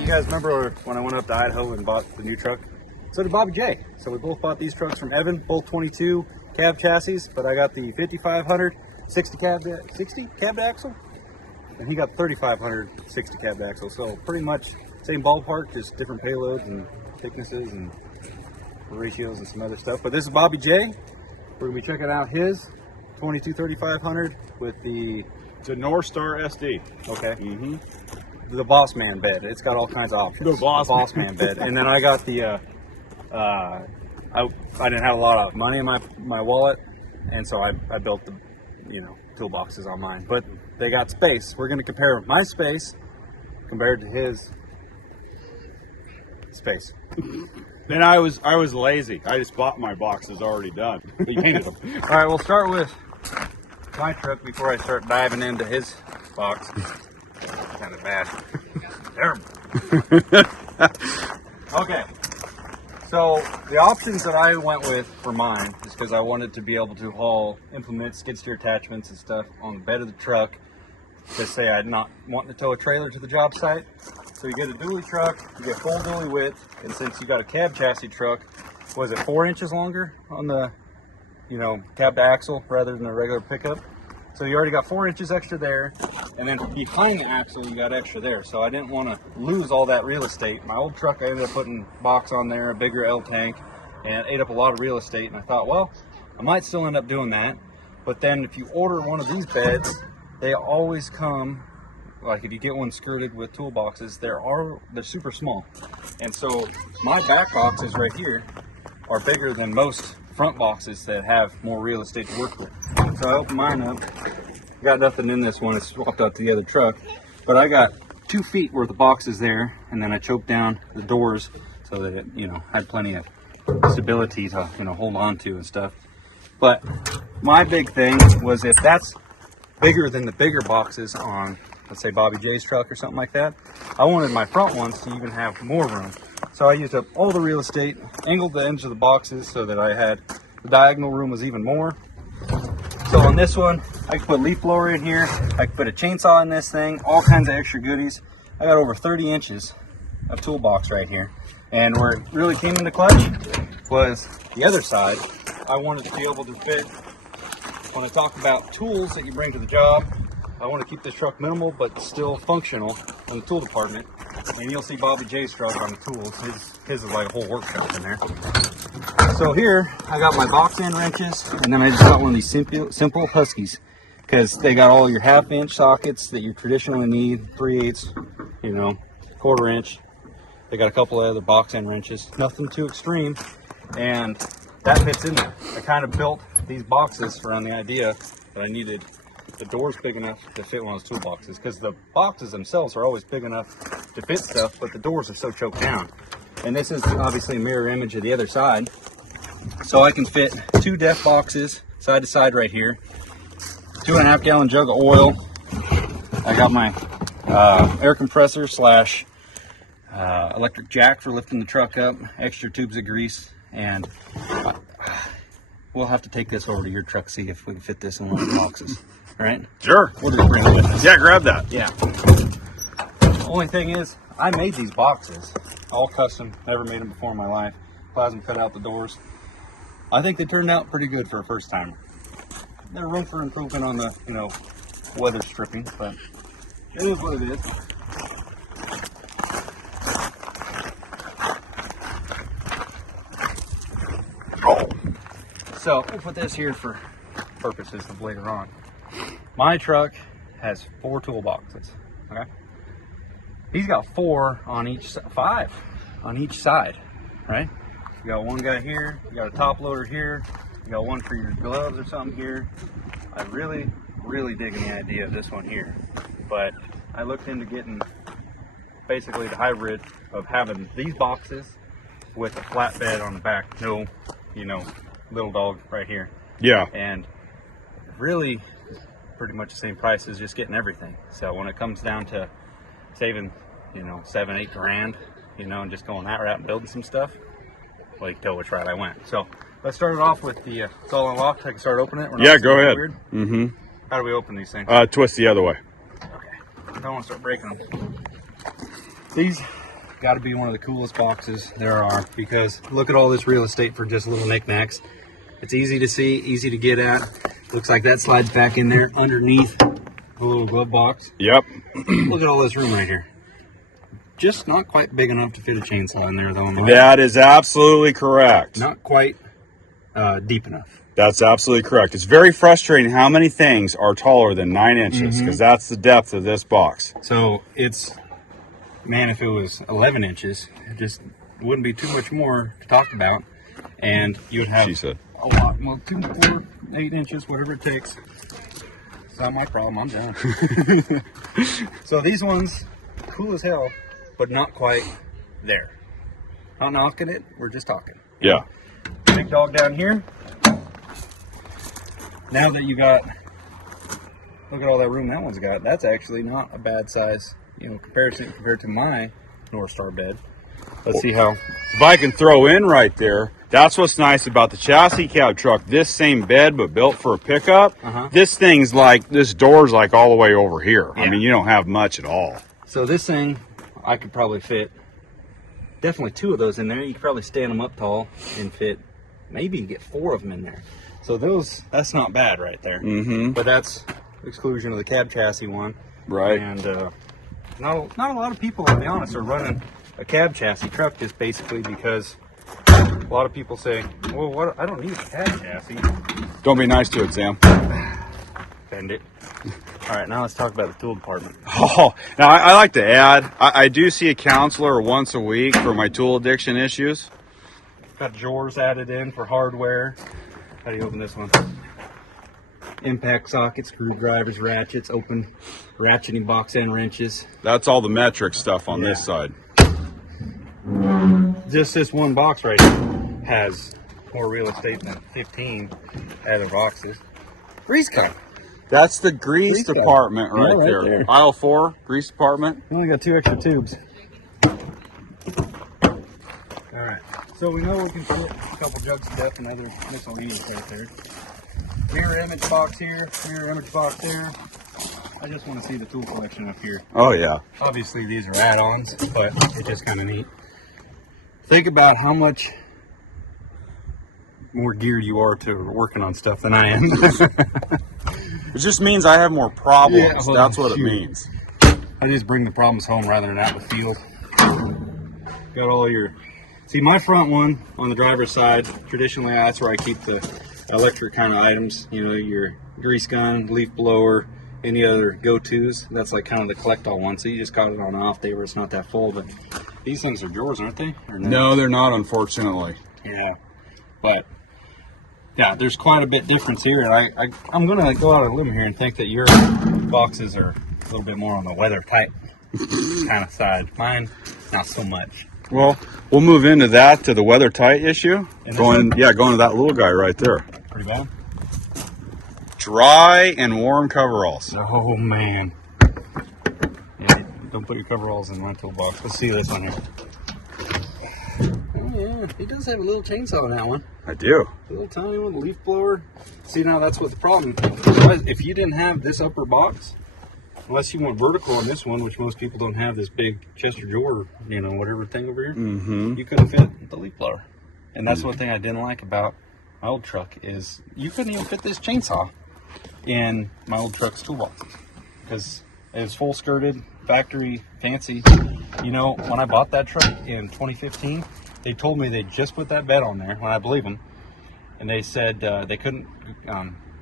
you guys remember when I went up to Idaho and bought the new truck? So did Bobby J. So we both bought these trucks from Evan, both 22 cab chassis, but I got the 5500 60 cab axle, and he got 3500 60 cab axle. So pretty much same ballpark, just different payloads and thicknesses and ratios and some other stuff. But this is Bobby J. We're gonna be checking out his 22 3500 with the North Star SD. Okay. The Boss Man bed. It's got all kinds of options. The Boss Man bed. And then I got the I didn't have a lot of money in my wallet, and so I built the toolboxes on mine. But they got space. We're going to compare my space compared to his space. Then I was lazy. I just bought my boxes already done. We painted them. All right, we'll start with my truck before I start diving into his box. Kind of bad. Terrible. Okay. So the options that I went with for mine is because I wanted to be able to haul implements, skid steer attachments and stuff on the bed of the truck. Just say I'm not wanting to tow a trailer to the job site. So you get a dually truck, you get full dually width, and since you got a cab chassis truck, was it 4 inches longer on the cab to axle rather than a regular pickup? So you already got 4 inches extra there, and then behind the axle you got extra there. So I didn't want to lose all that real estate. My old truck, I ended up putting box on there, a bigger L tank, and it ate up a lot of real estate. And I thought, well, I might still end up doing that. But then if you order one of these beds, they always come, like if you get one skirted with toolboxes, they're super small. And so my back boxes right here are bigger than most front boxes that have more real estate to work with. So I opened mine up. Got nothing in this one. It's swapped out to the other truck. But I got 2 feet worth of boxes there, and then I choked down the doors so that it, had plenty of stability to, hold on to and stuff. But my big thing was if that's bigger than the bigger boxes on, let's say, Bobby J's truck or something like that, I wanted my front ones to even have more room. So I used up all the real estate, angled the ends of the boxes so that I had the diagonal room was even more. So on this one, I could put a leaf blower in here, I could put a chainsaw in this thing, all kinds of extra goodies. I got over 30 inches of toolbox right here. And where it really came into clutch was the other side. I wanted to be able to fit, when I talk about tools that you bring to the job, I want to keep this truck minimal but still functional in the tool department. And you'll see Bobby J's truck on the tools. His is like a whole workshop in there. So here I got my box end wrenches, and then I just got one of these simple Huskies, because they got all your 1/2 inch sockets that you traditionally need, 3/8, 1/4 inch. They got a couple of other box end wrenches, nothing too extreme, and that fits in there. I kind of built these boxes around the idea that I needed the doors big enough to fit one of those toolboxes, because the boxes themselves are always big enough to fit stuff, but the doors are so choked down. And this is obviously a mirror image of the other side. So I can fit 2 def boxes side to side right here, 2.5 gallon jug of oil. I got my air compressor slash electric jack for lifting the truck up, extra tubes of grease, and we'll have to take this over to your truck, see if we can fit this in one of the boxes. All right? Sure. We're gonna bring it with us. Yeah, grab that. Yeah. The only thing is, I made these boxes, all custom, never made them before in my life. Plasma cut out the doors. I think they turned out pretty good for a first timer. There's room for improvement on the, weather stripping, but it is what it is. So we'll put this here for purposes of later on. My truck has 4 toolboxes, okay? He's got 5 on each side, right? You got one guy here, you got a top loader here, you got one for your gloves or something here. I really digging the idea of this one here, but I looked into getting basically the hybrid of having these boxes with a flatbed on the back, no, little dog right here. Yeah. And really pretty much the same price as just getting everything. So when it comes down to saving, 7-8 grand, and just going that route and building some stuff, well, you can tell which route I went. So let's start it off with the, it's all unlocked. I can start opening it. Yeah, go ahead. Weird. Mm-hmm. How do we open these things? Twist the other way. Okay. I don't want to start breaking them. These got to be one of the coolest boxes there are, because look at all this real estate for just little knickknacks. It's easy to see, easy to get at. Looks like that slides back in there underneath a little glove box. Yep. Look at all this room right here. Just not quite big enough to fit a chainsaw in there, though. That is absolutely correct. Not quite deep enough. That's absolutely correct. It's very frustrating how many things are taller than 9 inches, because that's the depth of this box. So it's, man, if it was 11 inches, it just wouldn't be too much more to talk about. And you would have She said. a lot, well, 2, 4, 8 inches, whatever it takes. It's not my problem, I'm down. So these ones, cool as hell, but not quite there. Not knocking it, we're just talking. Yeah. Big dog down here. Now that you got, look at all that room that one's got. That's actually not a bad size, you know, compared to my North Star bed. Let's see how. If I can throw in right there, that's what's nice about the chassis cab truck. This same bed, but built for a pickup. This thing's like, this door's like all the way over here. Yeah. I mean, you don't have much at all. So this thing, I could probably fit definitely 2 of those in there. You could probably stand them up tall and fit, maybe get 4 of them in there. So those, that's not bad right there. But that's exclusion of the cab chassis one. Right. And not a lot of people, I'll be honest, are running a cab chassis truck just basically because a lot of people say, well, what? I don't need a cab chassis. Don't be nice to it, Sam. Bend it. All right, now let's talk about the tool department. Oh, now I like to add, I do see a counselor once a week for my tool addiction issues. Got drawers added in for hardware. How do you open this one? Impact sockets, screwdrivers, ratchets, open ratcheting box end wrenches. That's all the metric stuff on this side. Just this one box right here has more real estate than 15 other boxes. Grease gun. That's the grease department Yeah, right right there. there. Aisle 4, grease department. We only got 2 extra tubes. All right, so we know we can fit a couple jugs of death and other miscellaneous right there. Mirror image box here, mirror image box there. I just want to see the tool collection up here. Oh, yeah. Obviously these are add-ons, but it's just kind of neat. Think about how much more geared you are to working on stuff than I am. It just means I have more problems. Yeah, well, that's what shoot. it means. I just bring the problems home rather than out in the field. Got all your, see my front one on the driver's side, traditionally that's where I keep the electric kind of items, you know, your grease gun, leaf blower, any other go-tos. That's like kind of the collect-all one, so you just got it on an off day where it's not that full. But these things are drawers, aren't they? Or No, they're not, unfortunately. Yeah, but yeah, there's quite a bit difference here, and I'm gonna go out on a limb here and think that your boxes are a little bit more on the weather tight kind of side. Mine, not so much. Well, we'll move into that, to the weather tight issue. And Going to that little guy right there. Pretty bad. Dry and warm coveralls. Oh man. Yeah, don't put your coveralls in my toolbox. Let's see this one here. Oh yeah, he does have a little chainsaw in that one. I do. A little tiny one, leaf blower. See, now that's what the problem. If you didn't have this upper box, unless you went vertical on this one, which most people don't have this big Chester drawer, you know, whatever thing over here, you couldn't fit the leaf blower. And that's one thing I didn't like about my old truck is you couldn't even fit this chainsaw in my old truck's toolboxes because it was full skirted, factory, fancy. You know, when I bought that truck in 2015, they told me they just put that bed on there, when I believe them, and they said they couldn't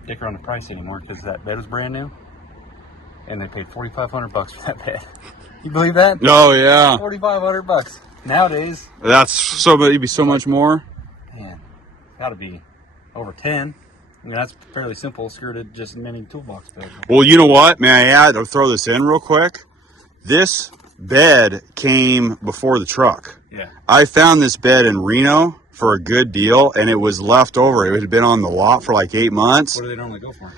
dick around the price anymore because that bed was brand new, and they paid $4,500 for that bed. You believe that? Oh, yeah. $4,500. Nowadays, That's so, it'd be so much more. man, gotta be over 10. I mean, that's fairly simple, skirted, just mini toolbox bed. Well, you know what? May I add, I'll throw this in real quick. This bed came before the truck. Yeah. I found this bed in Reno for a good deal, and it was left over. It had been on the lot for like 8 months. What do they normally go for?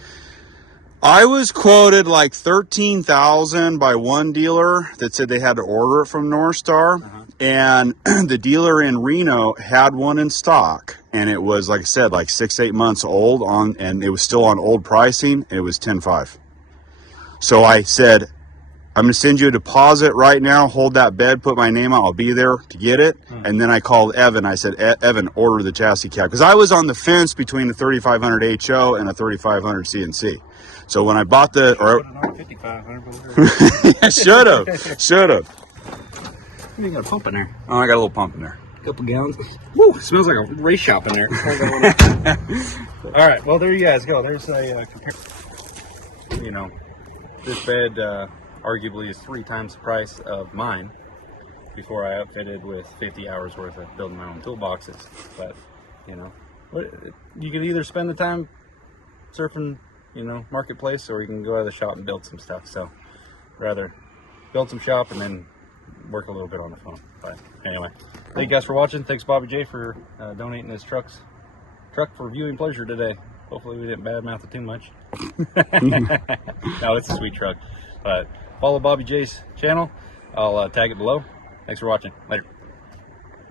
I was quoted like $13,000 by one dealer that said they had to order it from North Star, and the dealer in Reno had one in stock, and it was, like I said, like 6-8 months old and it was still on old pricing, and it was $10,500. So I said, I'm going to send you a deposit right now. Hold that bed, put my name out. I'll be there to get it. And then I called Evan. I said, Evan, order the chassis cab. Because I was on the fence between a 3500 HO and a 3500 CNC. So when I bought the... Should have. You got a pump in there. Oh, I got a little pump in there. Couple gallons. Woo, it smells like a race shop in there. All right, well, there you guys go. There's a you know, this bed arguably is 3 times the price of mine before I outfitted with 50 hours worth of building my own toolboxes. But, you know, you can either spend the time surfing, you know, marketplace, or you can go out of the shop and build some stuff. So, rather build some shop and then work a little bit on the phone. But anyway, thank you guys for watching. Thanks Bobby J for donating his truck for viewing pleasure today. Hopefully we didn't badmouth it too much. No, it's a sweet truck. But follow Bobby J's channel. I'll tag it below. Thanks for watching. Later.